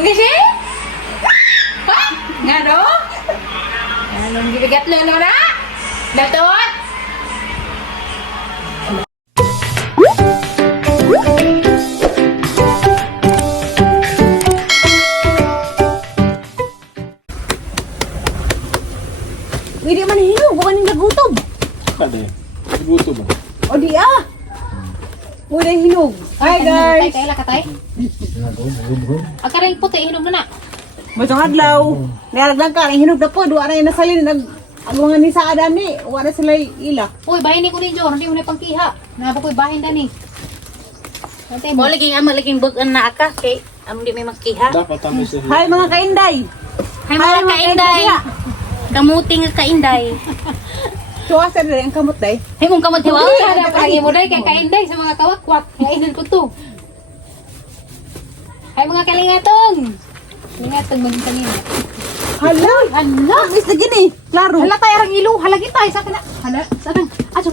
Anong gisi? Ha? Nga no? Anong gibigat lolo na? Datot? Hindi man hinog, bukan yung nagutob. Ano yun? Gusto ba? O di ah. Muna hinog. Hi guys. Kaya katay? Ang karang puti, hinog na na. Masang adlaw. Nayaragdag ka, hinog na po. Duwa na yung nasalin. Agwangan ni sa adani. Wala sila ila. Uy, bahin ni ko ni Jo, hindi mo na pangkiha. Naba ko'y bahin dani. Mo lagi ang malaging bugan na aka kay am di may makiha. Dapat tayo sa Hi mga kainday. Hay mga kainday. Kamuti nga kainday. Tuwa sa rin ang kamot day. Hay mong kamot hiwa. Ada palagi mo dai kay kainday sa mga kawakwak. Ngayon ko to. Ay mga kalingatong. Lingatong maging kanina. Hala. Hala. Miss na gini. Klaro. Hala tayo arang ilo. Halagi tayo sa kana. Hala. Saan?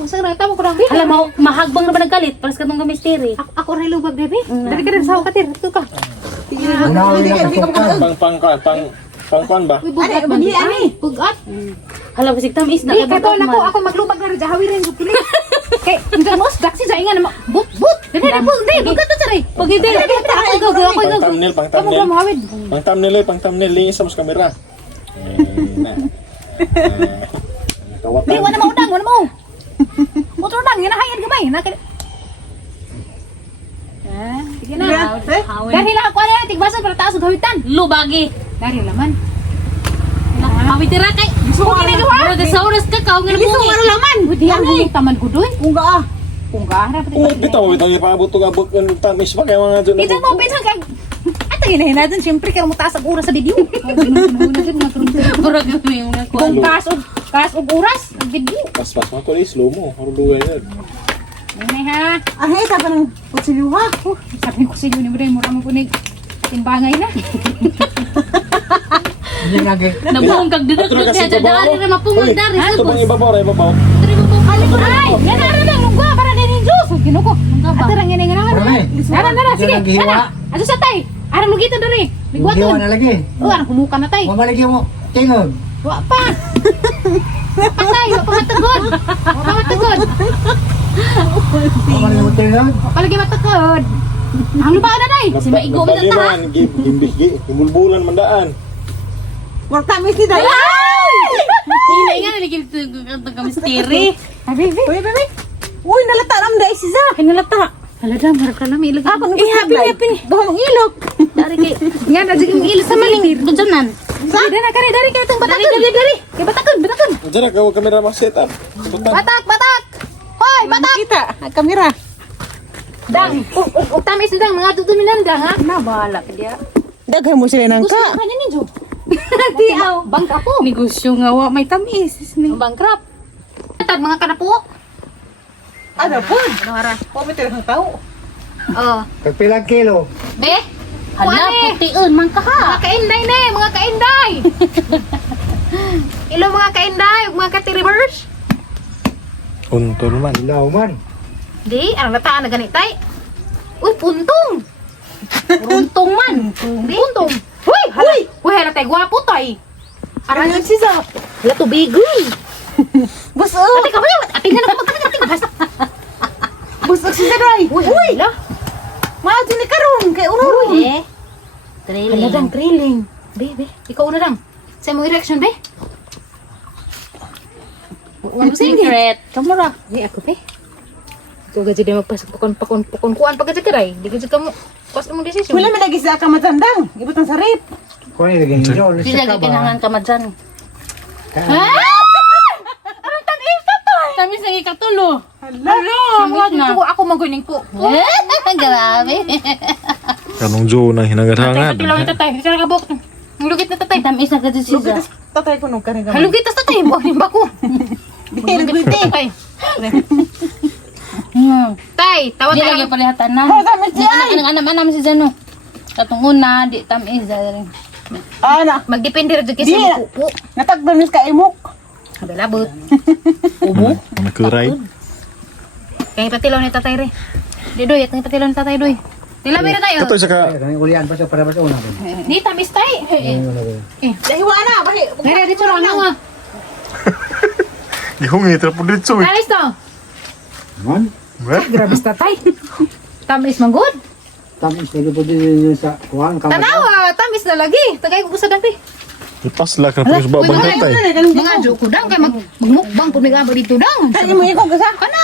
Sa tamo ko lang. Hala mo mahagbang na ba nagalit pares ka tong misteri. Ako rin lubag, bebe. Dali ka rin sa katir. Ito ka. pang ba? Uy, bugat man. bagi, ani. Bugat. Hala basig tamis na Di, kay kato na ko. man. Ako maglubag na rin. Jahawi rin. Gupili. Kay, hanggang mo. Daksi sa inga naman. But. Dali, bugat na sa rin. Pag hindi Ako igaw. Pang thumbnail. Mahawid. Pang thumbnail. Lingis sa mas kamera. Di, wala mo udang. Wala mo. Motor udang. Ginahayan gamay. Sige na. Dahil lang ako na. Tigbasan para taas. Gawitan. lubagi. Dari laman. Abi tira kay. Sugi na gawa. Mura sa oras ka ka nga Hindi bungi. sumaro laman. Di ang hulog taman ko doon. Kung ah. Pungga. Dito mo itong ipaabot ito abot ng tamis pa kaya mga dyan. Ito mo, pinsan kag... At ang inahin natin, siyempre, kaya mataas ang oras sa video. Mura gyud may mga kuan. Kung kaas og oras, ang video. Pas mo ko slow mo. Harulugan yan. Ay ha. Ahe, sa pa ng kutsilyo ha. Sabi ko sa inyo ni Bray, mura mo punig. Timbangay na. Nabuong kag dito Ito na kasi sa ibabaw. dari na mapungod dari. Ito bang ibabaw? Ibabaw. Ay, yan na rin ang lungga para din yung Diyos. Huwag ginuko. At arang yan nga naman. Nara, sige. Nara. Ato sa tay. Arang lugito doon eh. Ligwaton. Giwa na lagi. Oh, arang kumuka na tay. Mamalagi mo. Tingog. Wa pa. Wa pa tay. Wa pa matagod. Wa pa matagod. Mamalagi mo tingog. Wa pa lagi matagod. Ang lupa na tay. Si maigo mo na ta. Gimbulbulan mandaan. Wartamis ni day. Ina nga naligil to misteri. Ay, baby. Uy, bebe. Uy, nalata nam day siya. Ay nalata. Hala dam harap ka lami ilagay. Ako Eh happy. Doon ang ilok. Dari kay. Nga na sige mong ilis sa maling. Dunjanan. Dari na kare dari kay itong batakon. Dari. Kay batakon. Diyan na gawa kamera mas set up. Batak. Hoy, batak. Kita, ang kamera. Dang. Ug tamis dang mga tutuminan dang ha. Na bahala ka dia. Daghay mo sila ng Gusto ka. ka niya ninyo. Tiaw. Bangka po. Negosyo nga wa may tamis ni. Bangkrap. Atag mga kanapo. Ano po? Ano hara? Pumitir ng tao. Oh. Kagpilang kilo. Be. Hala Kuane. putiun man ka ha. Mga kainday ne, mga kainday. Ilo mga kainday, ug mga katiribers. Untol man. Ilaw man. Di, ang lataan na ganitay. Uy, puntong. Puntong man. Puntong. Uy, hala tay gwapo tay. Arang yun siya. Hala tubigoy. Buso. Ate ka ba? Ate na naman ate ka basta. Buso si Sadoy. Uy, hala. Maaji ni karon kay uno. Eh. Hala dang trailing. Be, ikaw una dang. Sa mo erection be. One secret. Kamura. Di ako be. Ikaw gaji din magpasok pakon kuan pagkajikiray. Di gaji kamo. Pas mo desisyon. Wala man lagi sa ka matandang. Ibutang sa rip. Kung ano lagi ninyo. Di lagi kinahanglan ka madyan. Arang tamis na to. Tamis ang ikatulo. Hala. Wait na. Ako maguning po. Grabe. Kanong Joe na hinagadhangan. Patilaw ito tayo. Isa ka bok. Ang lugit na tatay. Tamis na kasi siya. Tatay ko nung kanina. Halugit na tatay. Buwan ko. Lugit eh. Tay. Tay, tawa Di tayo. lagi palihatan na. Oh, tamis yan. Anak-anak si Jano. Katong una, di tamis. Ana. Magdepende rin kasi Di. sa pupo. Natagdanis ka imok. Abelabot. Ubo. Nakuray. Kaya patilaw ni tatay re. Di doy, atong patilaw ni tatay doy. Tila meron tayo. Kato sa ka Kami ulian pa sa para ba sa una. Di tamis tay. Dahiwa na, bahi. Meron dito lang nga. gihungi tra pud dito. Alis to. Man, Grabe sa tay. Tamis man good. tamis lagi po din sa kuhan kamay. Tanawa, tamis na lagi. Tagay ko sa dati. Ipas la ka pud sa babang tay. Mga joke ko dang kay magmukbang pud nagaba dito dang. Kaya mo ikaw kasa. Kana.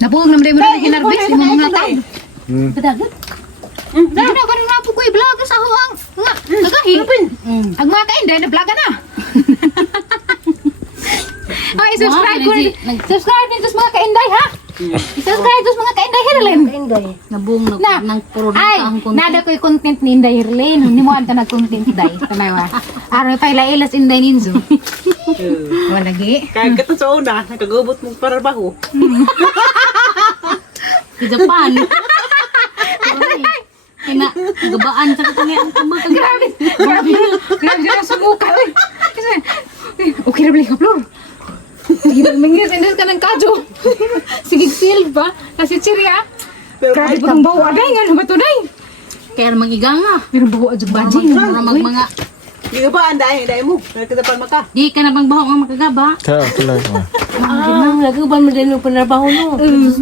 Nabuhog na mo rin hinarbis yung mga tao. Padagot. Dahil na kanin nga po ko i-vlog sa huwang. Nga, nagahilupin. Ang mga kainday na vlog na. Ay, subscribe ko. Subscribe din sa mga kainday ha. Subscribe sa mga kainday Hirlin. Nabung Na, nang puro ay, ang nada ko'y content ni Inday Hirlin. Hindi mo anta nag-content day. Tanawa. Araw pa ilas Inday Ninzo. Wala lagi. Kaya kato sa una, nakagubot mong parabaho. sa Japan. Kina gabaan sa katangian ka mga Grabe. Grabe na sumuka. Okay na balik ka, Flor. Mingis, indas ka ng kadyo. Sige, silva. Kasi chirya. Grabe po ng bawa. Aday nga, ano ba ito, day? kaya namang iganga. Meron bawa adyo bajing. Mga Di ka ba, andahin, andahin mo. Nagkatapan maka. di ka na bang baho ang makagaba. Kaya tulay. Lagi ba mo din yung panarbaho no?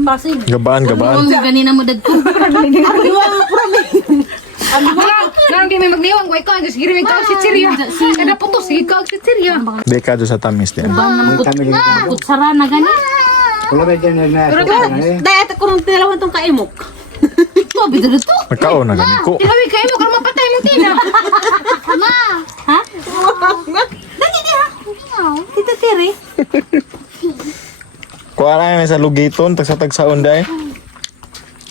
Pasig. Gabaan. Ang ganina mo dadto. Nang di may magniwang, wait ka. Just giriming ka si chirya. Kada putos, ikaw si chirya. Dekado sa tamis din. Bang na May kami lang. kutsara na gani. Wala ba dyan nagnasa ka na eh. Dahil ito kung tinalawan tong kaimok. Ito bido dito. Nagkaon na gani ko. Ilawi kayo mo, kung mapatay mo tina. Ma. Ha? Dali di ha. Tita Tiri. Kuha na sa lugiton, tagsa-tagsaon day.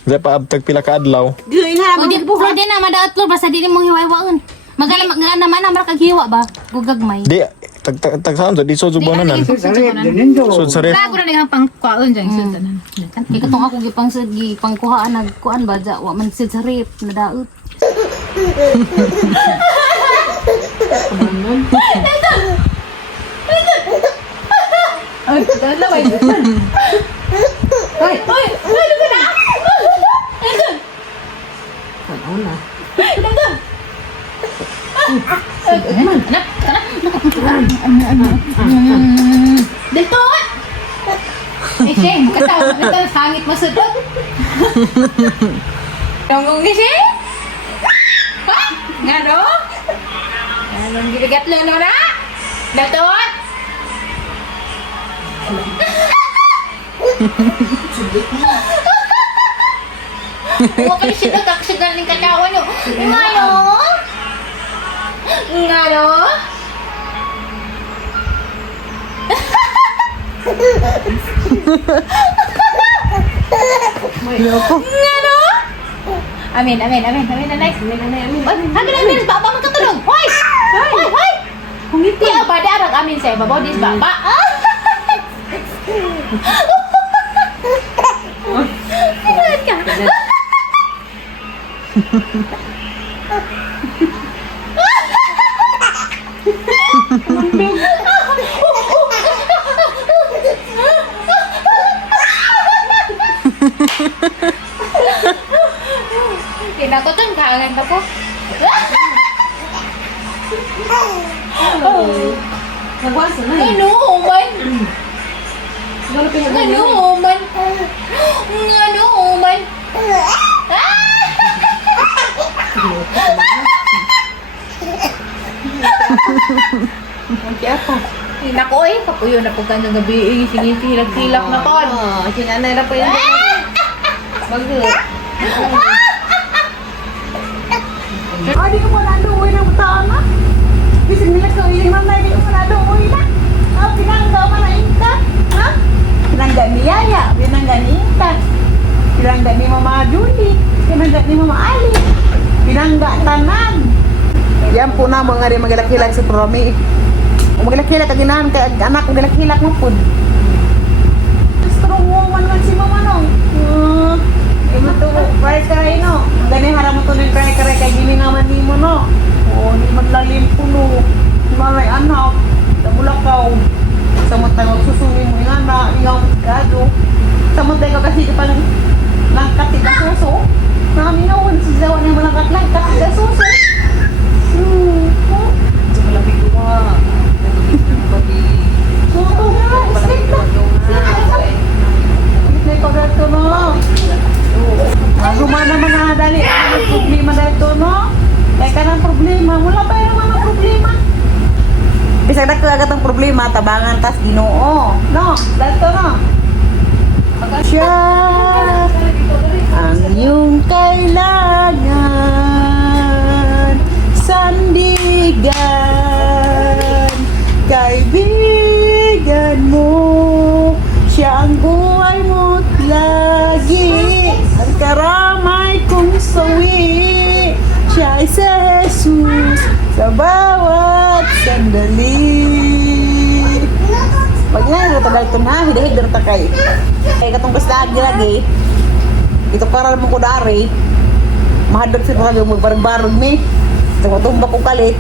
Dahil pa abtag pila ka adlaw. Gawin ha, O di pwede na madaot lo basta di mo hiwa-hiwaon. Magana naman ang magaghiwa ba? Gugagmay. Di, tagsaon to, di so subonanan. Sarip, din do. Sud sa ref. Wala ko na nga pang kwaon dyan. Sultanan. Kaya katong ako gipangkuhaan nagkuan ba ja wa man sid sa rip na daot. Ay, dalaway. Ay, ay, ay, lupa na! Anak, anak. Dito! Eh, Sheng, kasama kita sa hangit masudot. Tunggung ni Sheng? Ha? Nga no? Anong gibigat lolo na? Dito! Huwag ka siya nagkakasigal ng katawan nyo. Nga no? Nga no? Nga no? Amin, amin, amin, amin, nanay. Hagin ang miris, baba magkatulog. Hoy! Hoy, hoy! Humiti ang bada arag amin sa ibabaw, dis baba. Kumalit ka. Kinakutan ka agad ka po. Nagwasa na. Ano, man? Ano, man? Ano, man? Ay, naku eh, kapuyo na po ka ng gabi. Sige, tilak-tilak na ton. Sinanay na po yan. Bagus. Ah, di ko pa naluoy ng tama. Kasi nila ko yung mamay, di ko pa naluoy na. Ah, pinanggaw man na inta. Ha? Pinangga ni Yaya, pinangga ni Inta. Pinangga ni Mama Judy, pinangga ni Mama Ali. Pinangga tanan. Yan po na mga rin magilak-hilak si Promi. Magilak-hilak ang ginahan kay anak magilak-hilak mo po. Strong woman man si Mama no. Imo to kare-kare no. Gani harap mo to ng kare-kare kay gini naman nimo no. Oh, ni maglalim po no. Malay anak, tabulakaw. Samot tayo susumi mo yung anak, iyong gado. Samot tayo kasi pa ng katiga suso. Nakaminawan sa zawa niya walang kaklay. Kasi sa suso. Gumana naman na dali. Ano problema dali to, no? Kaya ka ng problema. Wala pa yung mga problema. Bisag na kagat ang problema, tabangan tas Ginoo. No? Dali to, no? Siya ang iyong kailangan, sandigan, kaibigan mo. Siya ang buhay mo't lagi, ang karamay kong sawi. Siya ay si Jesus sa bawat sandali. Pag nga, ito dahil ito na, hidahig na takay. Kaya katong basta lagi, ito karal mo ko dari, mahadap siya talaga magbarag-barag ni. Ito matumba ko kalit.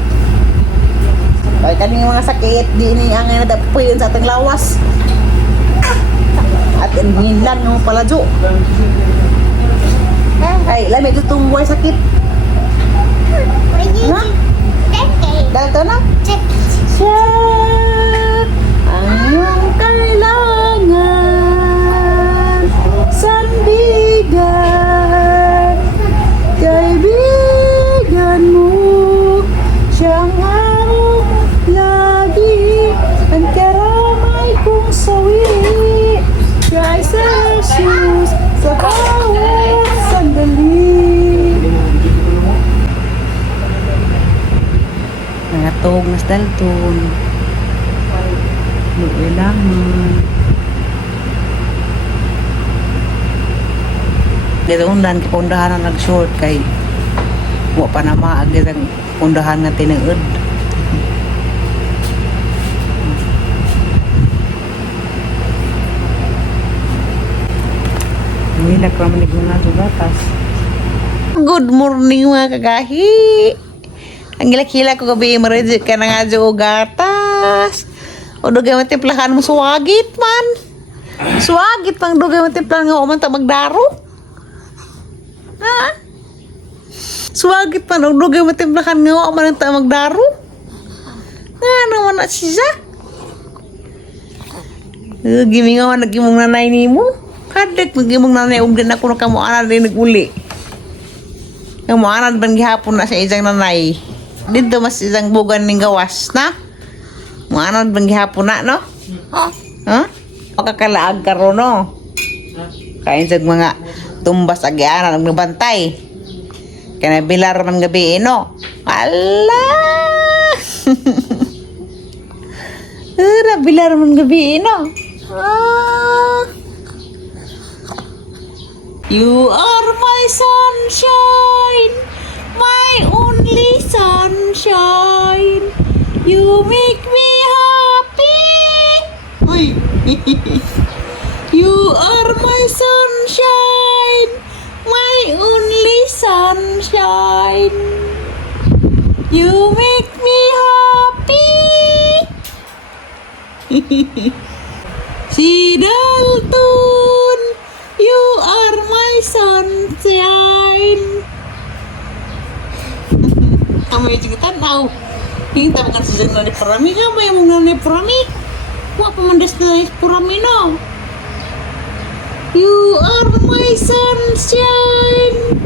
Kaya kaning mga sakit, di ini angay na dapat sa ating lawas. At inilan ng paladyo. Ay, lamig ito itong buhay sakit. Na? Dahil ito na? Siya ang iyong kailangan, sandigan, kaibigan mo. Siyang araw lagi, ang karamay kong sawi. Siya ay si Jesus sa bawat sandali. Nangatog na sa dalton. Kailangan. Dito undan, kipundahan na nag-short kay wa pa na maag dito ang pundahan nga tinuod. Nilak naman na sa batas. Good morning mga kagahi. Ang gilak-hila ko gabi maridit ka na nga o gatas. O dugay mo timplahan mo suwagit man. Suwagit pang dugay mo timplahan nga umanta magdaro. Ha? Suwagit man o dugay mo timplahan nga umanta magdaro. Nga naman na siya. Gimi nga man nagimong nanay ni mo. Kadek nagimong nanay din ako na kamuanan din naguli. Kamuanan ban gihapon na sa isang nanay. Dito mas isang bugan ning gawas na. Mga bang gihapon na, no? Ha? O kakalaag ka ro, no? Kain sa mga tumbas agianan, nagbantay. Kaya bilar man gabi, no? Ala! Bilar man gabi, no? You are my sunshine, my only sunshine. You make me happy. Uy. You are my sunshine, my only sunshine. You make me happy. Si Dalton, you are my sunshine. Amoy juga tahu. Kita bukan sejak nani perami ka ba yung nani perami? Wa pamandas nani perami no. You are my sunshine,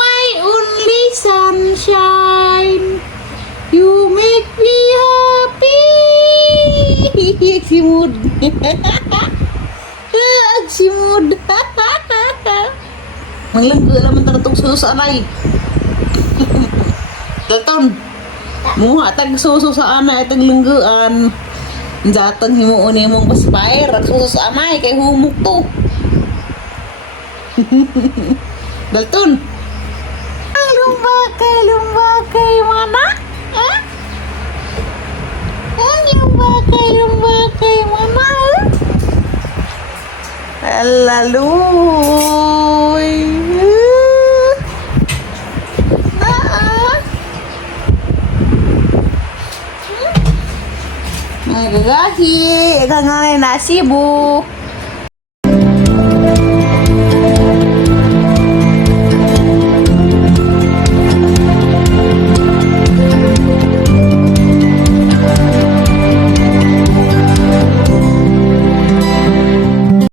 my only sunshine. You make me happy. Agsimud. Agsimud. Manglanggo naman tanatong suso anay. Dalton. Muha tag suso sa ana itong lingguan. Jatang himuon imong paspire at suso sa amay kay humok to. Dalton. Ay lumbakay mana? Eh? Lumbakay mana? Laloy. Gagahi, ikan nga na nasibo.